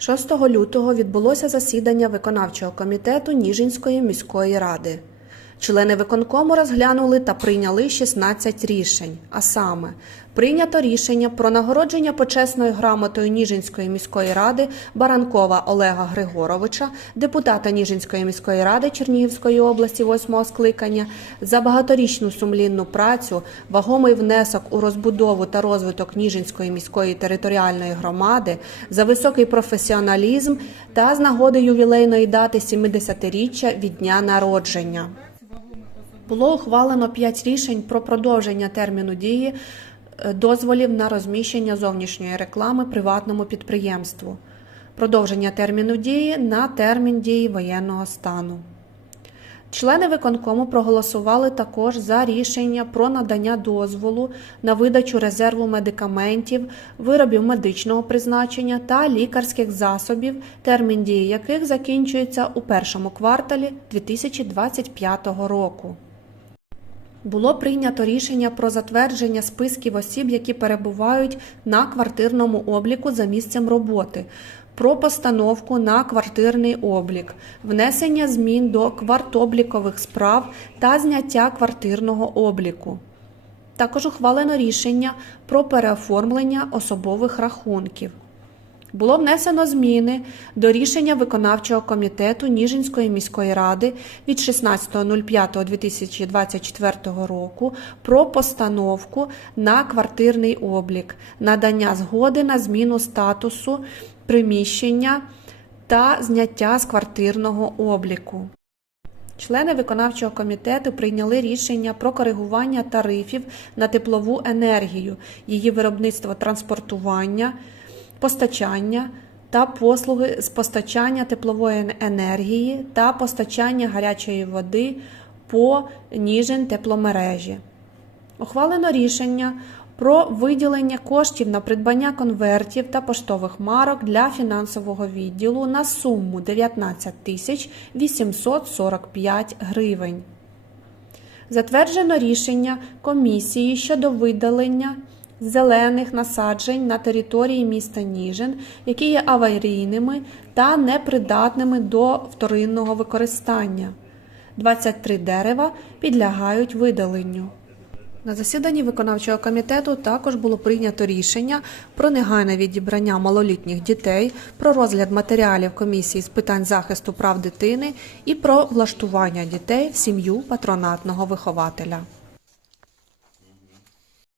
6 лютого відбулося засідання виконавчого комітету Ніжинської міської ради. Члени виконкому розглянули та прийняли 16 рішень. А саме, прийнято рішення про нагородження почесною грамотою Ніжинської міської ради Баранкова Олега Григоровича, депутата Ніжинської міської ради Чернігівської області 8 скликання, за багаторічну сумлінну працю, вагомий внесок у розбудову та розвиток Ніжинської міської територіальної громади, за високий професіоналізм та з нагоди ювілейної дати 70-річчя від дня народження. Було ухвалено 5 рішень про продовження терміну дії е, дозволів на розміщення зовнішньої реклами приватному підприємству, продовження терміну дії на термін дії воєнного стану. Члени виконкому проголосували також за рішення про надання дозволу на видачу резерву медикаментів, виробів медичного призначення та лікарських засобів, термін дії яких закінчується у першому кварталі 2025 року. Було прийнято рішення про затвердження списків осіб, які перебувають на квартирному обліку за місцем роботи, про постановку на квартирний облік, внесення змін до квартоблікових справ та зняття квартирного обліку. Також ухвалено рішення про переоформлення особових рахунків. Було внесено зміни до рішення виконавчого комітету Ніжинської міської ради від 16.05.2024 року про постановку на квартирний облік, надання згоди на зміну статусу приміщення та зняття з квартирного обліку. Члени виконавчого комітету прийняли рішення про коригування тарифів на теплову енергію, її виробництво транспортування, постачання та послуги з постачання теплової енергії та постачання гарячої води по Ніжин тепломережі. Ухвалено рішення про виділення коштів на придбання конвертів та поштових марок для фінансового відділу на суму 19 тисяч 845 гривень. Затверджено рішення комісії щодо видалення зелених насаджень на території міста Ніжин, які є аварійними та непридатними до вторинного використання. 23 дерева підлягають видаленню. На засіданні виконавчого комітету також було прийнято рішення про негайне відібрання малолітніх дітей, про розгляд матеріалів комісії з питань захисту прав дитини і про влаштування дітей в сім'ю патронатного вихователя.